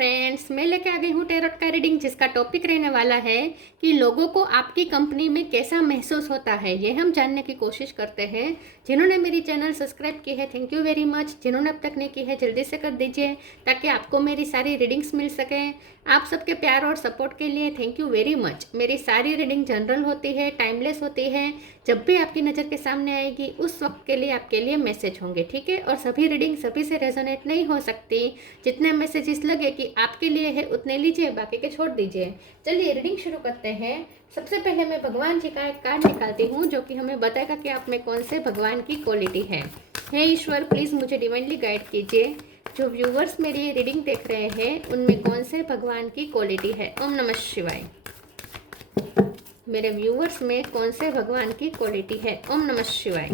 Friends, मैं लेके आ गई हूँ टैरोट का रीडिंग, जिसका टॉपिक रहने वाला है कि लोगों को आपकी कंपनी में कैसा महसूस होता है। ये हम जानने की कोशिश करते हैं। जिन्होंने मेरी चैनल सब्सक्राइब की है, थैंक यू वेरी मच। जिन्होंने अब तक नहीं की है, जल्दी से कर दीजिए ताकि आपको मेरी सारी रीडिंग्स मिल सकें। आप सबके प्यार और सपोर्ट के लिए थैंक यू वेरी मच। मेरी सारी रीडिंग जनरल होती है, टाइमलेस होती है। जब भी आपकी नज़र के सामने आएगी उस वक्त के लिए आपके लिए मैसेज होंगे, ठीक है। और सभी रीडिंग सभी से रेजोनेट नहीं हो सकती। जितने मैसेजेस लगे कि आपके लिए है उतने लीजिए, बाकी के छोड़ दीजिए। चलिए रीडिंग शुरू करते हैं। सबसे पहले मैं भगवान जी का एक कार्ड निकालती हूँ जो कि हमें बताएगा कि आप में कौन से भगवान की क्वालिटी है। हे ईश्वर, प्लीज़ मुझे डिवाइनली गाइड कीजिए। जो व्यूवर्स मेरी ये रीडिंग देख रहे हैं उनमें कौन से भगवान की क्वालिटी है। ओम नमः शिवाय। मेरे व्यूवर्स में कौन से भगवान की क्वालिटी है। ओम नमः शिवाय।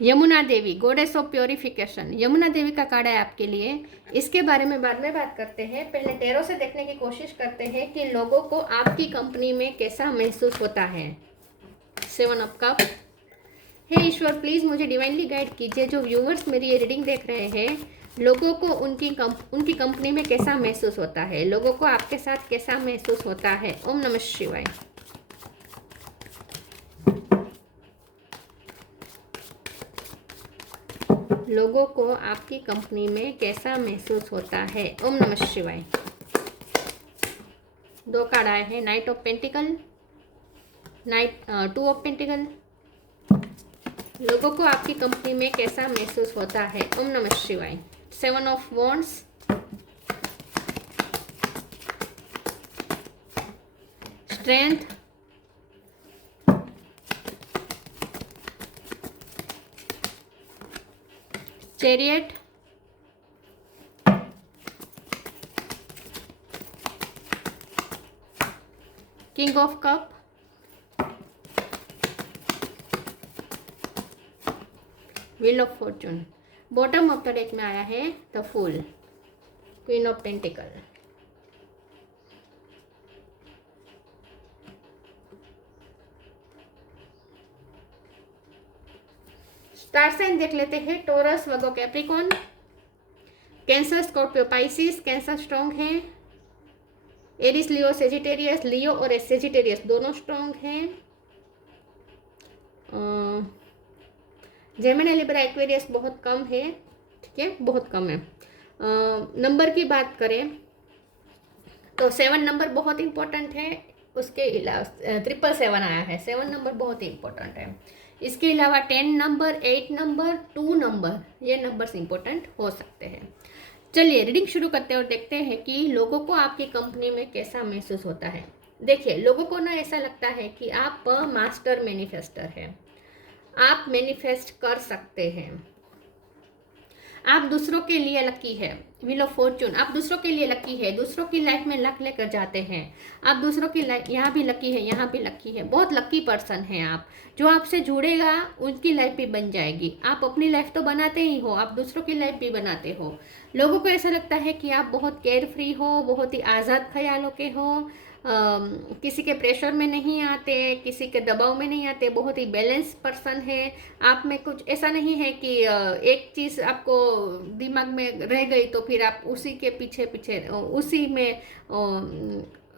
Yamuna Devi, goddess of purification. Yamuna देवी का कार्ड है आपके लिए। इसके बारे में बाद में बात करते हैं। पहले टैरो से देखने की कोशिश करते हैं कि लोगों को आपकी कंपनी में कैसा महसूस होता है। 7 ऑफ कप। हे ईश्वर, प्लीज़ मुझे डिवाइनली गाइड कीजिए। जो व्यूवर्स मेरी ये रीडिंग देख रहे हैं, लोगों को उनकी कंपनी में कैसा महसूस होता है। लोगों को आपके साथ कैसा महसूस होता है। ओम नमः शिवाय। लोगों को आपकी कंपनी में कैसा महसूस होता है। ओम नमः शिवाय। 2 कार्ड आए हैं, night of pentacle, 2 of pentacle. लोगों को आपकी कंपनी में कैसा महसूस होता है। ओम नमः शिवाय। 7 of wands, strength, chariot, king of cup, wheel of fortune. Bottom of the deck में आया है the fool, queen of pentacle. Star sign देख लेते हैं। Taurus, Virgo, Capricorn, Cancer, Scorpio, Pisces. Cancer strong है। Aries, Leo, Sagittarius. लियो और Sagittarius दोनों strong हैं। जेमिनी, लिब्रा, एक्वेरियस बहुत कम है, ठीक है, बहुत कम है। नंबर की बात करें तो 7 नंबर बहुत इंपॉर्टेंट है। उसके अलावा 777 आया है, 7 नंबर बहुत ही इंपॉर्टेंट है। इसके अलावा 10 नंबर, 8 नंबर, 2 नंबर, ये नंबर्स इंपॉर्टेंट हो सकते हैं। चलिए रीडिंग शुरू करते हैं और देखते हैं कि लोगों को आपकी कंपनी में कैसा महसूस होता है। देखिए, लोगों को ना ऐसा लगता है कि आप मास्टर मैनिफेस्टर हैं। आप मैनिफेस्ट कर सकते हैं। आप दूसरों के लिए लकी है। व्हील ऑफ फॉर्चून, आप दूसरों के लिए लकी है। दूसरों की लाइफ में लक लेकर जाते हैं आप। दूसरों की लाइफ, यहाँ भी लकी है, यहाँ भी लकी है। बहुत लकी पर्सन हैं आप। जो आपसे जुड़ेगा उनकी लाइफ भी बन जाएगी। आप अपनी लाइफ तो बनाते ही हो, आप दूसरों की लाइफ भी बनाते हो। लोगों को ऐसा लगता है कि आप बहुत केयर फ्री हो, बहुत ही आज़ाद ख्यालों के हो। किसी के प्रेशर में नहीं आते, किसी के दबाव में नहीं आते, बहुत ही बैलेंस पर्सन है। आप में कुछ ऐसा नहीं है कि एक चीज़ आपको दिमाग में रह गई तो फिर आप उसी के पीछे पीछे उसी में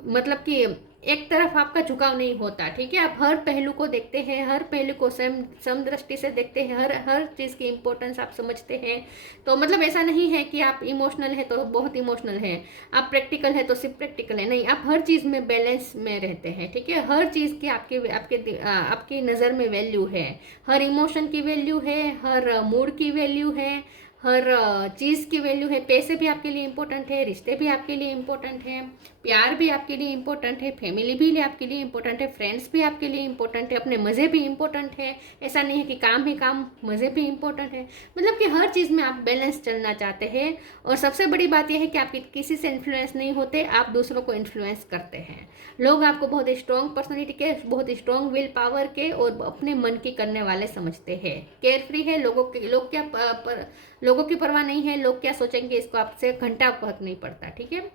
मतलब कि एक तरफ आपका झुकाव नहीं होता, ठीक है। आप हर पहलू को देखते हैं, हर पहलू को समदृष्टि से देखते हैं, हर चीज़ की इम्पोर्टेंस आप समझते हैं। तो मतलब ऐसा नहीं है कि आप इमोशनल है तो बहुत इमोशनल है, आप प्रैक्टिकल है तो सिर्फ प्रैक्टिकल है, नहीं। आप हर चीज़ में बैलेंस में रहते हैं, ठीक है। हर चीज़ की आपकी नज़र में वैल्यू है। हर इमोशन की वैल्यू है, हर मूड की वैल्यू है, हर चीज़ की वैल्यू है। पैसे भी आपके लिए इम्पोर्टेंट है, रिश्ते भी आपके लिए इम्पोर्टेंट हैं, प्यार भी आपके लिए इम्पोर्टेंट है, फैमिली भी आपके लिए इम्पोर्टेंट है, फ्रेंड्स भी आपके लिए इम्पोर्टेंट है, अपने मज़े भी इम्पोर्टेंट है। ऐसा नहीं है कि काम ही काम, मज़े भी इम्पोर्टेंट है। मतलब कि हर चीज़ में आप बैलेंस चलना चाहते हैं। और सबसे बड़ी बात यह है कि आप किसी से इन्फ्लुएंस नहीं होते, आप दूसरों को इन्फ्लुएंस करते हैं। लोग आपको बहुत स्ट्रॉन्ग पर्सनैलिटी के, बहुत स्ट्रॉन्ग विल पावर के और अपने मन की करने वाले समझते हैं। केयर फ्री है। लोग क्या लोगों की परवाह नहीं है, लोग क्या सोचेंगे इसको आपसे घंटा फर्क नहीं पड़ता, ठीक है।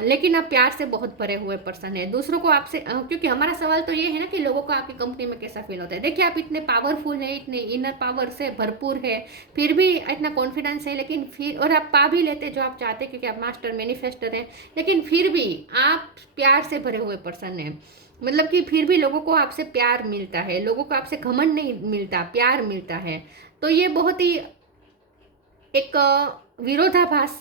लेकिन आप प्यार से बहुत भरे हुए पर्सन है दूसरों को आपसे, क्योंकि हमारा सवाल तो ये है ना कि लोगों को आपकी कंपनी में कैसा फील होता है। देखिए आप इतने पावरफुल है, इतने इनर पावर से भरपूर है, फिर भी इतना कॉन्फिडेंस है, लेकिन फिर और आप पा भी लेते जो आप चाहते क्योंकि आप मास्टर मैनिफेस्टर हैं, लेकिन फिर भी आप प्यार से भरे हुए पर्सन हैं। मतलब कि फिर भी लोगों को आपसे प्यार मिलता है, लोगों को आपसे घमंड नहीं मिलता, प्यार मिलता है। तो ये बहुत ही एक विरोधाभास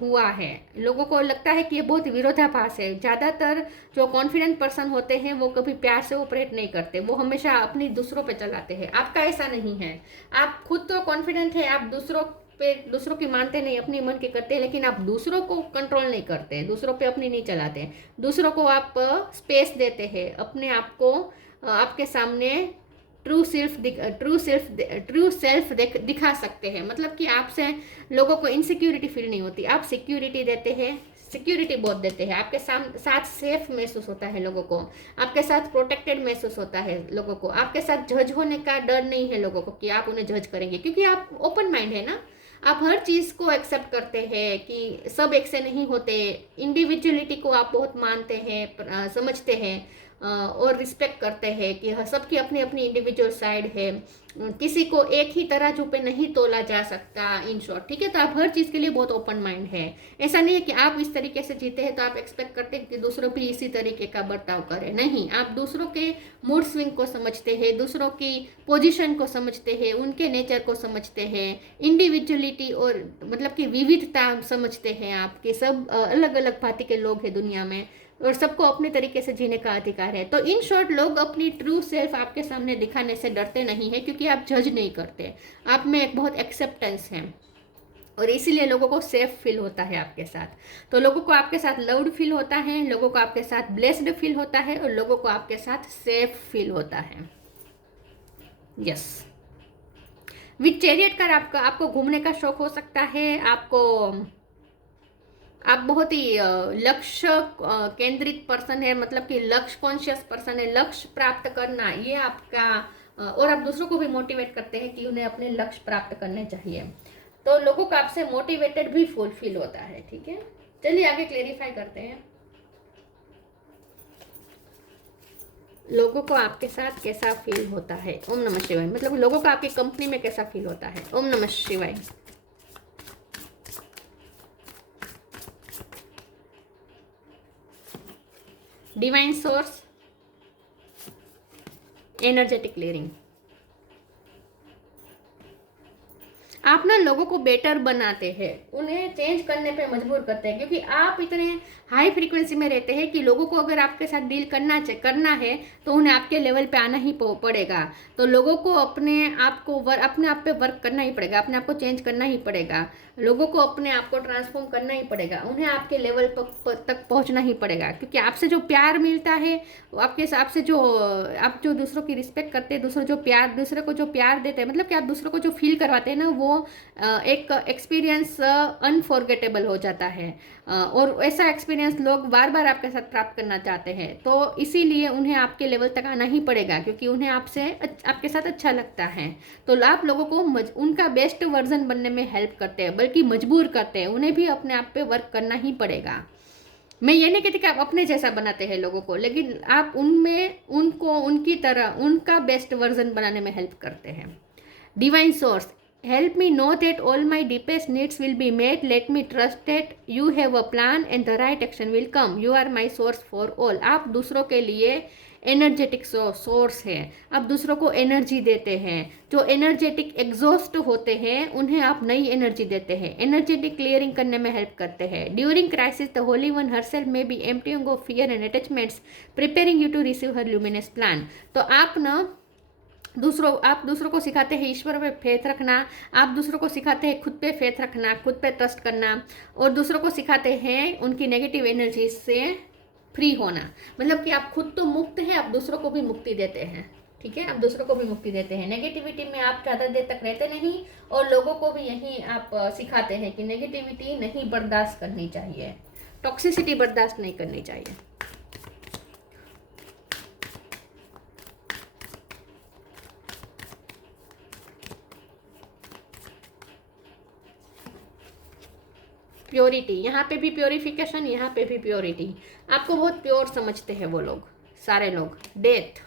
हुआ है। लोगों को लगता है कि ये बहुत विरोधाभास है। ज़्यादातर जो कॉन्फिडेंट पर्सन होते हैं वो कभी प्यार से ऑपरेट नहीं करते, वो हमेशा अपनी दूसरों पे चलाते हैं। आपका ऐसा नहीं है, आप खुद तो कॉन्फिडेंट है, आप दूसरों पे दूसरों की मानते नहीं, अपनी मन की करते हैं, लेकिन आप दूसरों को कंट्रोल नहीं करते, दूसरों पे अपनी नहीं चलाते, दूसरों को आप स्पेस देते हैं, अपने आप को आपके सामने ट्रू सेल्फ दिखा सकते हैं। मतलब कि आपसे लोगों को इनसिक्योरिटी फील नहीं होती, आप सिक्योरिटी देते हैं, सिक्योरिटी बहुत देते हैं, आपके साथ सेफ महसूस होता है लोगों को, आपके साथ प्रोटेक्टेड महसूस होता है लोगों को, आपके साथ जज होने का डर नहीं है लोगों को कि आप उन्हें जज करेंगे, क्योंकि आप ओपन माइंड है ना। आप हर चीज़ को एक्सेप्ट करते हैं कि सब एक से नहीं होते, इंडिविजुअलिटी को आप बहुत मानते हैं, समझते हैं, और रिस्पेक्ट करते हैं कि सबकी अपनी अपनी इंडिविजुअल साइड है, किसी को एक ही तराजू पे नहीं तोला जा सकता, इन शॉर्ट, ठीक है। तो आप हर चीज़ के लिए बहुत ओपन माइंड है। ऐसा नहीं है कि आप इस तरीके से जीते हैं तो आप एक्सपेक्ट करते हैं कि दूसरों भी इसी तरीके का बर्ताव करें, नहीं। आप दूसरों के मूड स्विंग को समझते हैं, दूसरों की पोजीशन को समझते हैं, उनके नेचर को समझते हैं, इंडिविजुअलिटी और मतलब कि विविधता समझते हैं। आपके सब अलग अलग भांति के लोग हैं दुनिया में, और सबको अपने तरीके से जीने का अधिकार है। तो इन शॉर्ट लोग अपनी ट्रू सेल्फ आपके सामने दिखाने से डरते नहीं है, क्योंकि आप जज नहीं करते, आप में एक बहुत एक्सेप्टेंस है, और इसीलिए लोगों को सेफ फील होता है आपके साथ। तो लोगों को आपके साथ लव्ड फील होता है, लोगों को आपके साथ ब्लेस्ड फील होता है, और लोगों को आपके साथ सेफ फील होता है। यस। विद चैरियट कार आपको घूमने का शौक हो सकता है, आप बहुत ही लक्ष्य केंद्रित पर्सन है, मतलब कि लक्ष्य कॉन्शियस पर्सन है। लक्ष्य प्राप्त करना ये आपका, और आप दूसरों को भी मोटिवेट करते हैं कि उन्हें अपने लक्ष्य प्राप्त करने चाहिए। तो लोगों को आपसे मोटिवेटेड भी फील होता है, ठीक है। चलिए आगे क्लेरिफाई करते हैं, लोगों को आपके साथ कैसा फील होता है। ओम नमः शिवाय, मतलब लोगों को आपकी कंपनी में कैसा फील होता है। ओम नमः शिवाय। Divine source, energetic clearing. आप ना लोगों को बेटर बनाते हैं, उन्हें चेंज करने पे मजबूर करते हैं, क्योंकि आप इतने हाई फ्रीक्वेंसी में रहते हैं कि लोगों को अगर आपके साथ डील करना है तो उन्हें आपके लेवल पे आना ही पड़ेगा। तो लोगों को अपने आप पे वर्क करना ही पड़ेगा, अपने आप को चेंज करना ही पड़ेगा, लोगों को अपने आप को ट्रांसफॉर्म करना ही पड़ेगा, उन्हें आपके लेवल तक पहुंचना ही पड़ेगा। क्योंकि आपसे जो प्यार मिलता है, आप जो दूसरों की रिस्पेक्ट करते हैं, दूसरे को जो प्यार देते हैं, मतलब कि आप दूसरों को जो फील करवाते हैं ना, वो एक एक्सपीरियंस अनफॉरगेटेबल हो जाता है, और ऐसा एक्सपीरियंस लोग बार बार आपके साथ प्राप्त करना चाहते हैं। तो इसीलिए उन्हें आपके लेवल तक आना ही पड़ेगा, क्योंकि उन्हें आपके साथ अच्छा लगता है। तो आप लोगों को उनका बेस्ट वर्जन बनने में हेल्प करते हैं, बल्कि मजबूर करते हैं, उन्हें भी अपने आप पे वर्क करना ही पड़ेगा। मैं ये नहीं कहती कि आप अपने जैसा बनाते हैं लोगों को, लेकिन आप उनको उनकी तरह उनका बेस्ट वर्जन बनाने में हेल्प करते हैं। Divine source, help me know that all my deepest needs will be met. Let me trust that you have a plan and the right action will come. You are my source for all. आप दूसरों के लिए energetic source है, आप दूसरों को energy देते हैं। जो एनर्जेटिक एग्जॉस्ट होते हैं उन्हें आप नई एनर्जी देते हैं, एनर्जेटिक क्लियरिंग करने में हेल्प करते हैं। During crisis the holy one herself may be emptying of fear and attachments, preparing you to receive her luminous plan. तो आप दूसरों को सिखाते हैं ईश्वर पे फेथ रखना, आप दूसरों को सिखाते हैं खुद पे फेथ रखना, खुद पे ट्रस्ट करना, और दूसरों को सिखाते हैं उनकी नेगेटिव एनर्जी से फ्री होना। मतलब कि आप खुद तो मुक्त हैं, आप दूसरों को भी मुक्ति देते हैं, ठीक है। आप दूसरों को भी मुक्ति देते हैं। नेगेटिविटी में आप ज़्यादा देर तक रहते नहीं, और लोगों को भी यही आप सिखाते हैं कि नेगेटिविटी नहीं बर्दाश्त करनी चाहिए, टॉक्सिसिटी बर्दाश्त नहीं करनी चाहिए। प्योरिटी, यहाँ पे भी प्योरिफिकेशन, यहाँ पे भी प्योरिटी। आपको बहुत प्योर समझते हैं वो लोग, सारे लोग। Death,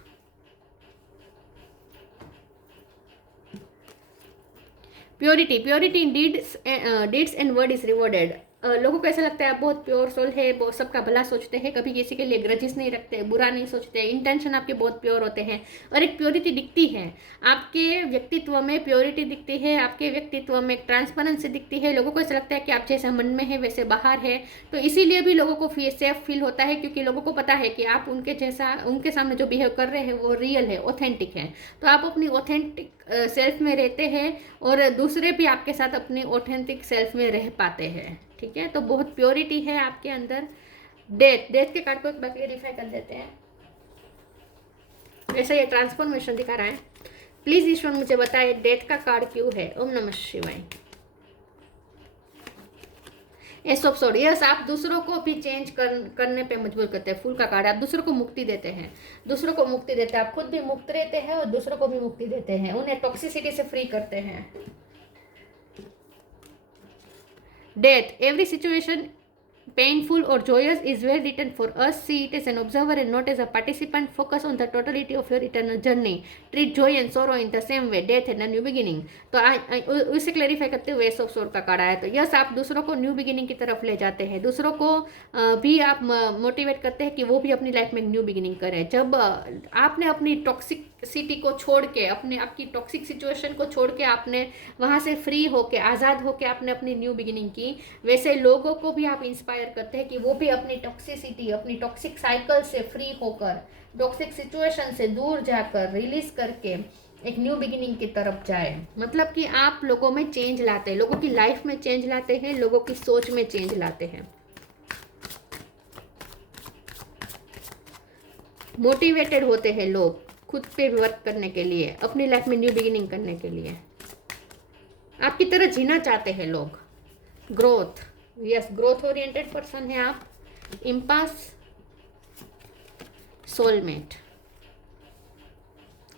purity, purity in deeds and word is rewarded. लोगों को ऐसा लगता है आप बहुत प्योर सोल है, बहुत सबका भला सोचते हैं, कभी किसी के लिए ग्रजेस नहीं रखते, बुरा नहीं सोचते, इंटेंशन आपके बहुत प्योर होते हैं। और एक प्योरिटी दिखती है आपके व्यक्तित्व में, प्योरिटी दिखती है आपके व्यक्तित्व में, ट्रांसपेरेंसी दिखती है। लोगों को ऐसा लगता है कि आप जैसा मन में है वैसे बाहर है। तो इसीलिए भी लोगों को सेफ फील होता है, क्योंकि लोगों को पता है कि आप उनके जैसा, उनके सामने जो बिहेव कर रहे हैं वो रियल है, ऑथेंटिक है। तो आप अपनी ऑथेंटिक सेल्फ में रहते हैं और दूसरे भी आपके साथ अपनी ऑथेंटिक सेल्फ में रह पाते हैं। ठीक है, तो बहुत प्योरिटी है आपके अंदर। डेथ, डेथ के कार्ड को एक बार क्लियरिफाई कर देते हैं। जैसे ये ट्रांसफॉर्मेशन दिखा रहा है, प्लीज ईश्वर मुझे बताए डेथ का कार्ड क्यों है। ओम नमः शिवाय। एस ऑफ सोर्ड, यस, आप दूसरों को भी चेंज करने पे मजबूर करते हैं। फूल का कार्ड, आप दूसरों को मुक्ति देते हैं, दूसरों को मुक्ति देते हैं, आप खुद भी मुक्त रहते हैं और दूसरों को भी मुक्ति देते हैं, उन्हें टॉक्सिसिटी से फ्री करते हैं। Death, every situation painful or joyous is well written for us. See it as an observer and not as a participant. Focus on the totality of your eternal journey. Treat joy and sorrow in the same way. Death and a new beginning. तो उसे clarify करते हुए वेस of sword का card आया। तो yes, आप दूसरों को न्यू बिगिनिंग की तरफ ले जाते हैं, दूसरों को भी आप मोटिवेट करते हैं कि वो भी अपनी लाइफ में न्यू बिगिनिंग करें। जब आपने अपनी टॉक्सिसिटी को छोड़ के, अपने आपकी टॉक्सिक सिचुएशन को छोड़ के आपने वहाँ से फ्री होके, आज़ाद होके आपने अपनी न्यू बिगिनिंग की, वैसे लोगों को भी आप इंस्पायर करते हैं कि वो भी अपनी टॉक्सिसिटी, अपनी टॉक्सिक साइकिल से फ्री होकर, टॉक्सिक सिचुएशन से दूर जाकर, रिलीज करके एक न्यू बिगिनिंग की तरफ जाए। मतलब कि आप लोगों में चेंज लाते हैं, लोगों की लाइफ में चेंज लाते हैं, लोगों की सोच में चेंज लाते हैं। मोटिवेटेड होते हैं लोग खुद पे वर्क करने के लिए, अपनी लाइफ में न्यू बिगिनिंग करने के लिए। आपकी तरह जीना चाहते हैं लोग। Growth, yes, growth oriented person है आप। इम्पास, सोलमेट,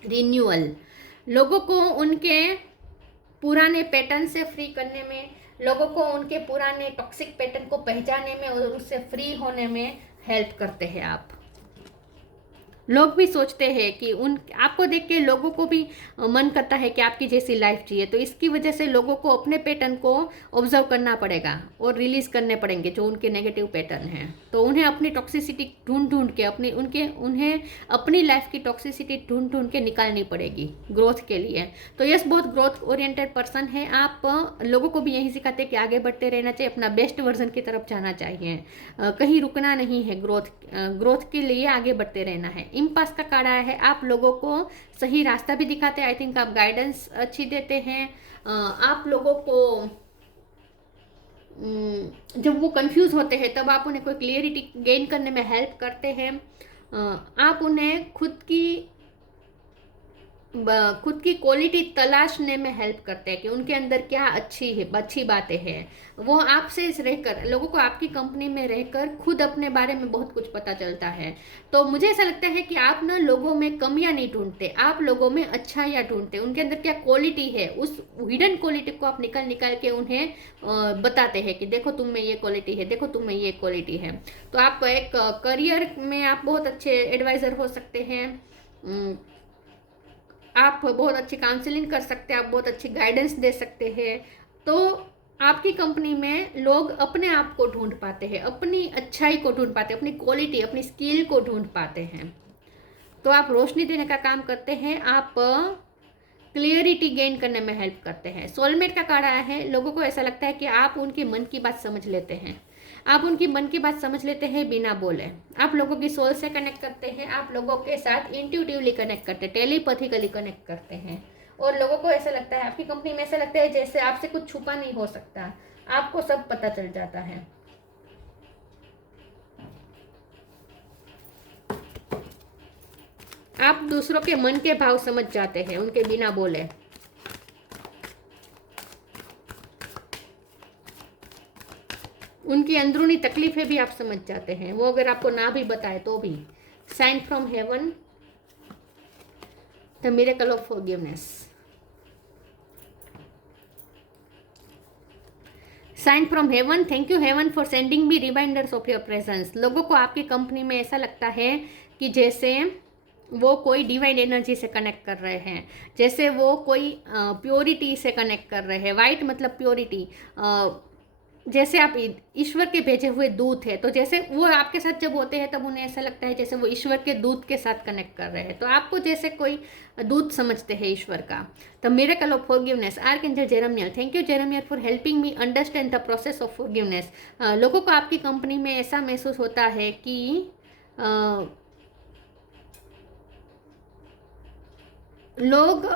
रिन्यूअल, लोगों को उनके पुराने पैटर्न से फ्री करने में, लोगों को उनके पुराने टॉक्सिक पैटर्न को पहचानने में और उससे फ्री होने में हेल्प करते हैं आप। लोग भी सोचते हैं कि आपको देख के लोगों को भी मन करता है कि आपकी जैसी लाइफ जिए। तो इसकी वजह से लोगों को अपने पैटर्न को ऑब्जर्व करना पड़ेगा और रिलीज करने पड़ेंगे जो उनके नेगेटिव पैटर्न हैं। तो उन्हें अपनी टॉक्सिसिटी ढूंढ ढूंढ के उन्हें अपनी लाइफ की टॉक्सिसिटी ढूंढ ढूंढ के निकालनी पड़ेगी ग्रोथ के लिए। तो यस, बहुत ग्रोथ ओरिएंटेड पर्सन है आप। लोगों को भी यही सिखाते हैं कि आगे बढ़ते रहना चाहिए, अपना बेस्ट वर्जन की तरफ जाना चाहिए, कहीं रुकना नहीं है, ग्रोथ के लिए आगे बढ़ते रहना है। इम्पास का कार्ड आया है, आप लोगों को सही रास्ता भी दिखाते हैं। आई थिंक आप गाइडेंस अच्छी देते हैं। आप लोगों को जब वो कंफ्यूज होते हैं तब आप उन्हें कोई क्लियरिटी गेन करने में हेल्प करते हैं। आप उन्हें खुद की क्वालिटी तलाशने में हेल्प करते हैं कि उनके अंदर क्या अच्छी बातें हैं। वो आपसे रहकर, लोगों को आपकी कंपनी में रहकर खुद अपने बारे में बहुत कुछ पता चलता है। तो मुझे ऐसा लगता है कि आप ना लोगों में कमियां नहीं ढूंढते, आप लोगों में अच्छाइयाँ ढूंढते, उनके अंदर क्या क्वालिटी है, उस हिडन क्वालिटी को आप निकाल के उन्हें बताते हैं कि देखो तुम में ये क्वालिटी है, देखो तुम में ये क्वालिटी है। तो आप एक करियर में आप बहुत अच्छे एडवाइज़र हो सकते हैं, आप बहुत अच्छी काउंसलिंग कर सकते हैं, आप बहुत अच्छी गाइडेंस दे सकते हैं। तो आपकी कंपनी में लोग अपने आप को ढूंढ पाते हैं, अपनी अच्छाई को ढूंढ पाते हैं, अपनी क्वालिटी, अपनी स्किल को ढूंढ पाते हैं। तो आप रोशनी देने का काम करते हैं, आप क्लियरिटी गेन करने में हेल्प करते हैं। सोलमेट का कार्ड आया है, लोगों को ऐसा लगता है कि आप उनके मन की बात समझ लेते हैं, आप उनकी मन की बात समझ लेते हैं बिना बोले। आप लोगों की सोल से कनेक्ट करते हैं, आप लोगों के साथ इंट्यूटिवली कनेक्ट करते हैं, टेलीपैथिकली कनेक्ट करते हैं। और लोगों को ऐसा लगता है, आपकी कंपनी में ऐसा लगता है जैसे आपसे कुछ छुपा नहीं हो सकता, आपको सब पता चल जाता है। आप दूसरों के मन के भाव समझ जाते हैं उनके बिना बोले। उनकी अंदरूनी तकलीफें भी आप समझ जाते हैं, वो अगर आपको ना भी बताए तो भी। Sign from heaven, the miracle of forgiveness. Sign from heaven, thank you heaven for sending me reminders of your presence. लोगों को आपकी कंपनी में ऐसा लगता है कि जैसे वो कोई डिवाइन एनर्जी से कनेक्ट कर रहे हैं, जैसे वो कोई प्योरिटी से कनेक्ट कर रहे हैं। वाइट मतलब प्योरिटी, जैसे आप ईश्वर के भेजे हुए दूत है, तो जैसे वो आपके साथ जब होते हैं तब उन्हें ऐसा लगता है जैसे वो ईश्वर के दूत के साथ कनेक्ट कर रहे हैं, तो आपको जैसे कोई दूत समझते हैं ईश्वर का। तो miracle of forgiveness, archangel Jeremiel, thank you Jeremiel for helping me understand the process of forgiveness. लोगों को आपकी कंपनी में ऐसा महसूस होता है कि लोग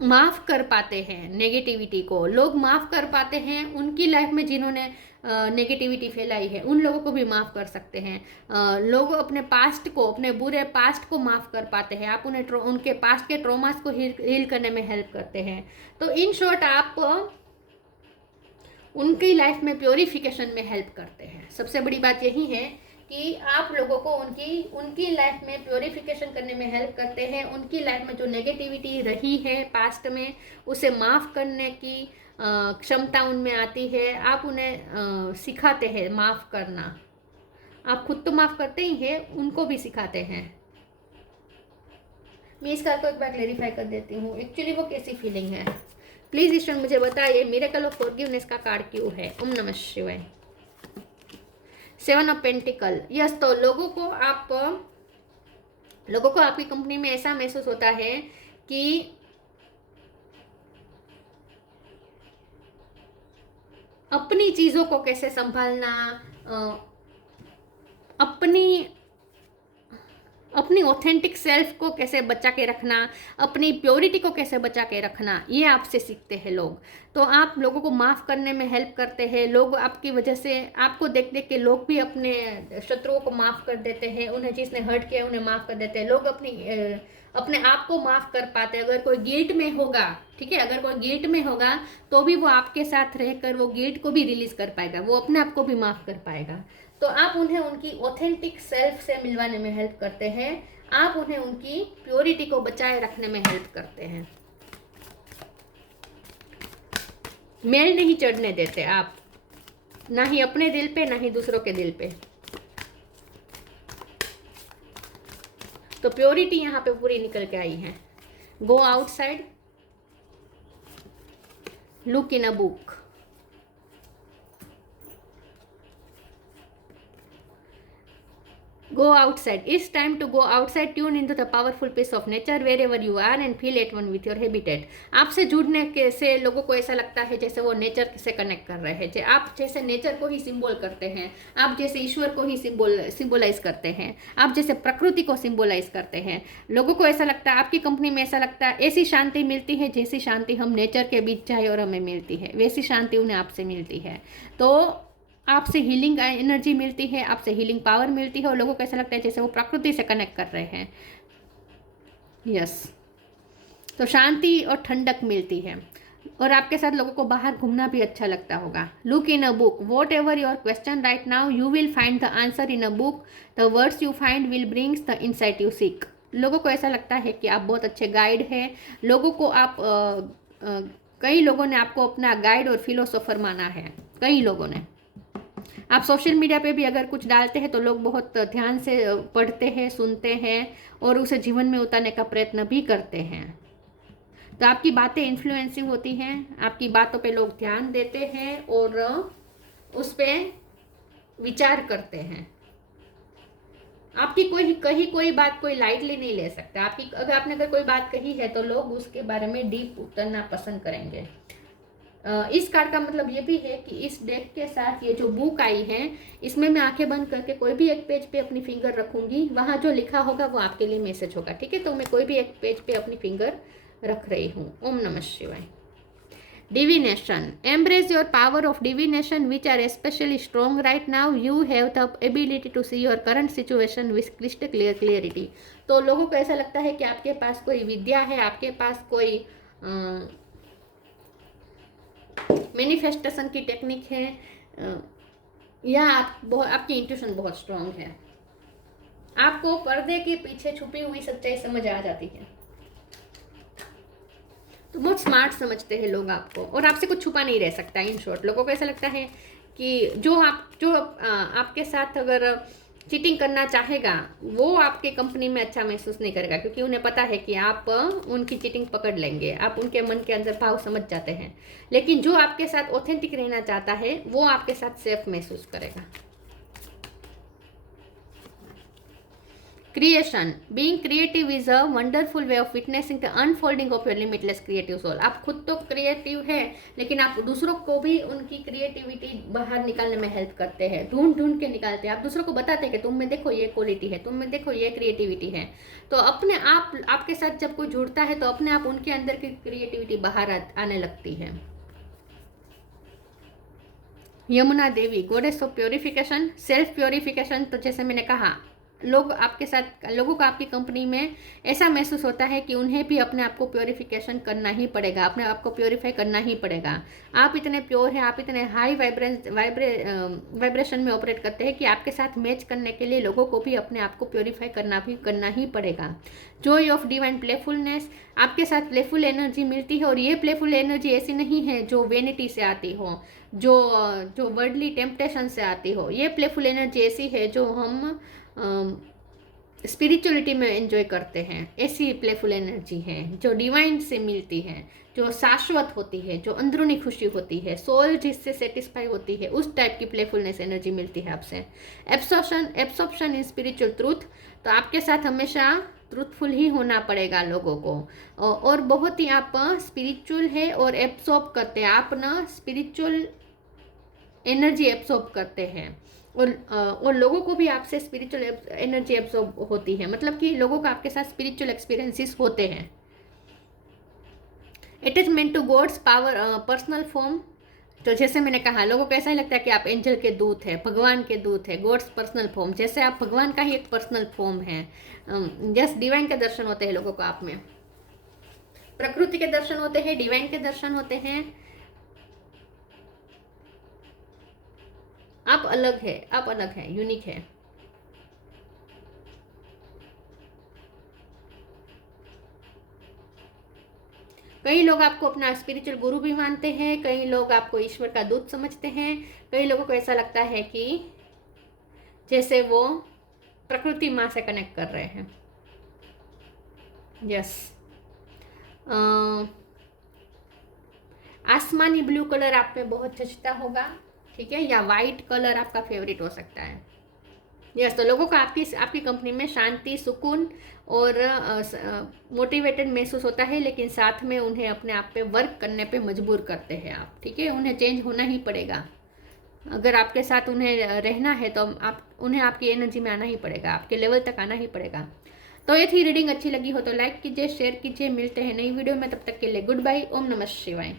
माफ़ कर पाते हैं नेगेटिविटी को, लोग माफ़ कर पाते हैं उनकी लाइफ में जिन्होंने नेगेटिविटी फैलाई है, उन लोगों को भी माफ़ कर सकते हैं। लोग अपने पास्ट को, अपने बुरे पास्ट को माफ़ कर पाते हैं। आप उन्हें उनके पास्ट के ट्रॉमास को हील करने में हेल्प करते हैं। तो इन शॉर्ट आप उनकी लाइफ में प्योरिफिकेशन में हेल्प करते हैं। सबसे बड़ी बात यही है कि आप लोगों को उनकी लाइफ में प्योरिफिकेशन करने में हेल्प करते हैं। उनकी लाइफ में जो नेगेटिविटी रही है पास्ट में, उसे माफ़ करने की क्षमता उनमें आती है। आप उन्हें सिखाते हैं माफ़ करना। आप खुद तो माफ़ करते ही हैं, उनको भी सिखाते हैं। मैं इस कार्ड को एक बार क्लेरिफाई कर देती हूँ, एक्चुअली वो कैसी फीलिंग है। प्लीज़ ईश्वर मुझे बताइए मिरेकल ऑफ फॉरगिवनेस का कार्ड क्यों है। ओम नमः शिवाय। 7 ऑफ पेंटिकल, यस। तो लोगों को आपकी कंपनी में ऐसा महसूस होता है कि अपनी चीज़ों को कैसे संभालना, अपनी ऑथेंटिक सेल्फ को कैसे बचा के रखना, अपनी प्योरिटी को कैसे बचा के रखना, ये आपसे सीखते हैं लोग। तो आप लोगों को माफ़ करने में हेल्प करते हैं। लोग आपकी वजह से, आपको देख देख के लोग भी अपने शत्रुओं को माफ़ कर देते हैं। उन्हें जिसने हर्ट किया उन्हें माफ़ कर देते हैं। लोग अपने आप को माफ़ कर पाते हैं। अगर कोई गिल्ट में होगा, ठीक है, अगर कोई गिल्ट में होगा तो भी वो आपके साथ रहकर वो गिल्ट को भी रिलीज़ कर पाएगा, वो अपने आप को भी माफ़ कर पाएगा। तो आप उन्हें उनकी ऑथेंटिक सेल्फ से मिलवाने में हेल्प करते हैं। आप उन्हें उनकी प्योरिटी को बचाए रखने में हेल्प करते हैं। मेल नहीं चढ़ने देते आप, ना ही अपने दिल पे ना ही दूसरों के दिल पे। तो प्योरिटी यहाँ पे पूरी निकल के आई है। Go outside, look in a book. Go outside. It's time to go outside. Tune into the powerful peace of nature wherever you are and feel at one with your habitat. आपसे जुड़ने के से लोगों को ऐसा लगता है जैसे वो नेचर से कनेक्ट कर रहे हैं। आप जैसे नेचर को ही सिंबल करते हैं, आप जैसे ईश्वर को ही सिंबलाइज करते हैं, आप जैसे प्रकृति को सिंबलाइज करते हैं। लोगों को ऐसा लगता है, आपकी कंपनी में ऐसा लगता है, ऐसी शांति मिलती है जैसी शांति हम नेचर के बीच जाए और हमें मिलती है, वैसी शांति उन्हें आपसे मिलती है। तो आपसे हीलिंग एनर्जी मिलती है, आपसे हीलिंग पावर मिलती है और लोगों को ऐसा लगता है जैसे वो प्रकृति से कनेक्ट कर रहे हैं। यस, तो शांति और ठंडक मिलती है और आपके साथ लोगों को बाहर घूमना भी अच्छा लगता होगा। Look in a book, what ever your question right now you will find the answer in a book. The words you find will brings the insight you seek. लोगों को ऐसा लगता है कि आप बहुत अच्छे गाइड हैं। लोगों को कई लोगों ने आपको अपना गाइड और फिलोसोफर माना है, कई लोगों ने। आप सोशल मीडिया पे भी अगर कुछ डालते हैं तो लोग बहुत ध्यान से पढ़ते हैं, सुनते हैं और उसे जीवन में उतारने का प्रयत्न भी करते हैं। तो आपकी बातें इन्फ्लुएंसिंग होती हैं, आपकी बातों पे लोग ध्यान देते हैं और उस पर विचार करते हैं। आपकी कोई बात कोई लाइटली नहीं ले सकता। अगर आपने कोई बात कही है तो लोग उसके बारे में डीप उतरना पसंद करेंगे। इस कार्ड का मतलब ये भी है कि इस डेक के साथ ये जो बुक आई है, इसमें मैं आंखें बंद करके कोई भी एक पेज पे अपनी फिंगर रखूंगी, वहाँ जो लिखा होगा वो आपके लिए मैसेज होगा, ठीक है। तो मैं कोई भी एक पेज पे अपनी फिंगर रख रही हूँ। ओम नमः शिवाय। Divination, embrace your power of divination which are especially strong right now. You have the ability to see your current situation with crystal clarity. तो लोगों को ऐसा लगता है कि आपके पास कोई विद्या है, आपके पास कोई मैनिफेस्टेशन की टेक्निक है, या आपकी इंट्यूशन बहुत स्ट्रांग है। आपको पर्दे के पीछे छुपी हुई सच्चाई समझ आ जाती है। तो बहुत स्मार्ट समझते हैं लोग आपको, और आपसे कुछ छुपा नहीं रह सकता। इन शॉर्ट लोगों को ऐसा लगता है कि जो आपके साथ अगर चीटिंग करना चाहेगा वो आपके कंपनी में अच्छा महसूस नहीं करेगा, क्योंकि उन्हें पता है कि आप उनकी चीटिंग पकड़ लेंगे, आप उनके मन के अंदर भाव समझ जाते हैं। लेकिन जो आपके साथ ऑथेंटिक रहना चाहता है वो आपके साथ सेफ महसूस करेगा। Creation. Being creative is a wonderful way of witnessing the unfolding of your limitless creative soul. आप खुद तो क्रिएटिव है, लेकिन आप दूसरों को भी उनकी क्रिएटिविटी बाहर निकालने में हेल्प करते हैं, ढूंढ ढूंढ के निकालते हैं। आप दूसरों को बताते हैं कि तुम में देखो ये क्वालिटी है, तुम में देखो ये क्रिएटिविटी है। तो अपने आप आपके साथ जब कोई जुड़ता है तो अपने आप उनके अंदर की क्रिएटिविटी बाहर आने लगती है। Yamuna Devi, goddess of purification, self purification. तो जैसे मैंने कहा, लोगों को आपकी कंपनी में ऐसा महसूस होता है कि उन्हें भी अपने आप को प्योरिफिकेशन करना ही पड़ेगा, अपने आप को प्योरीफाई करना ही पड़ेगा। आप इतने प्योर हैं, आप इतने हाई वाइब्रेशन में ऑपरेट करते हैं कि आपके साथ मैच करने के लिए लोगों को भी अपने आप को प्योरीफाई करना ही पड़ेगा। जॉय ऑफ डिवाइन प्लेफुलनेस, आपके साथ प्लेफुल एनर्जी मिलती है, और ये प्लेफुल एनर्जी ऐसी नहीं है जो वेनिटी से आती हो, जो वर्डली टेम्पटेशन से आती हो। ये प्लेफुल एनर्जी ऐसी है जो हम स्पिरिचुअलिटी में एंजॉय करते हैं। ऐसी प्लेफुल एनर्जी है जो डिवाइन से मिलती है, जो शाश्वत होती है, जो अंदरूनी खुशी होती है, सोल जिससे सेटिस्फाई होती है, उस टाइप की प्लेफुलनेस एनर्जी मिलती है आपसे। एब्सॉर्प्शन इन स्पिरिचुअल ट्रूथ, तो आपके साथ हमेशा ट्रूथफुल ही होना पड़ेगा लोगों को, और बहुत ही आप स्पिरिचुअल है और एब्सॉर्ब करते हैं, आप ना स्पिरिचुअल एनर्जी एब्सॉर्ब करते हैं, और लोगों को भी आपसे स्पिरिचुअल एनर्जी एब्सॉर्ब होती है, मतलब कि लोगों को आपके साथ स्पिरिचुअल एक्सपीरियंसेस होते हैं। Attachment to God's power personal form, तो जैसे मैंने कहा, लोगों को ऐसा ही लगता है कि आप एंजल के दूत है, भगवान के दूत है, गॉड्स पर्सनल फॉर्म, जैसे आप भगवान का ही एक पर्सनल फॉर्म है। जस्ट डिवाइन के दर्शन होते हैं लोगों को आप में, प्रकृति के दर्शन होते हैं, डिवाइन के दर्शन होते हैं। आप अलग है, यूनिक है। कई लोग आपको अपना स्पिरिचुअल गुरु भी मानते हैं, कई लोग आपको ईश्वर का दूत समझते हैं, कई लोगों को ऐसा लगता है कि जैसे वो प्रकृति माँ से कनेक्ट कर रहे हैं। यस, आसमानी ब्लू कलर आप पे बहुत जचता होगा, ठीक है, या वाइट कलर आपका फेवरेट हो सकता है। यस, तो लोगों को आपकी कंपनी में शांति, सुकून और मोटिवेटेड महसूस होता है, लेकिन साथ में उन्हें अपने आप पे वर्क करने पे मजबूर करते हैं आप, ठीक है। उन्हें चेंज होना ही पड़ेगा, अगर आपके साथ उन्हें रहना है तो उन्हें आपकी एनर्जी में आना ही पड़ेगा, आपके लेवल तक आना ही पड़ेगा। तो ये थी रीडिंग, अच्छी लगी हो तो लाइक कीजिए, शेयर कीजिए। मिलते हैं नई वीडियो में, तब तक के लिए गुड बाय। ओम नमः शिवाय।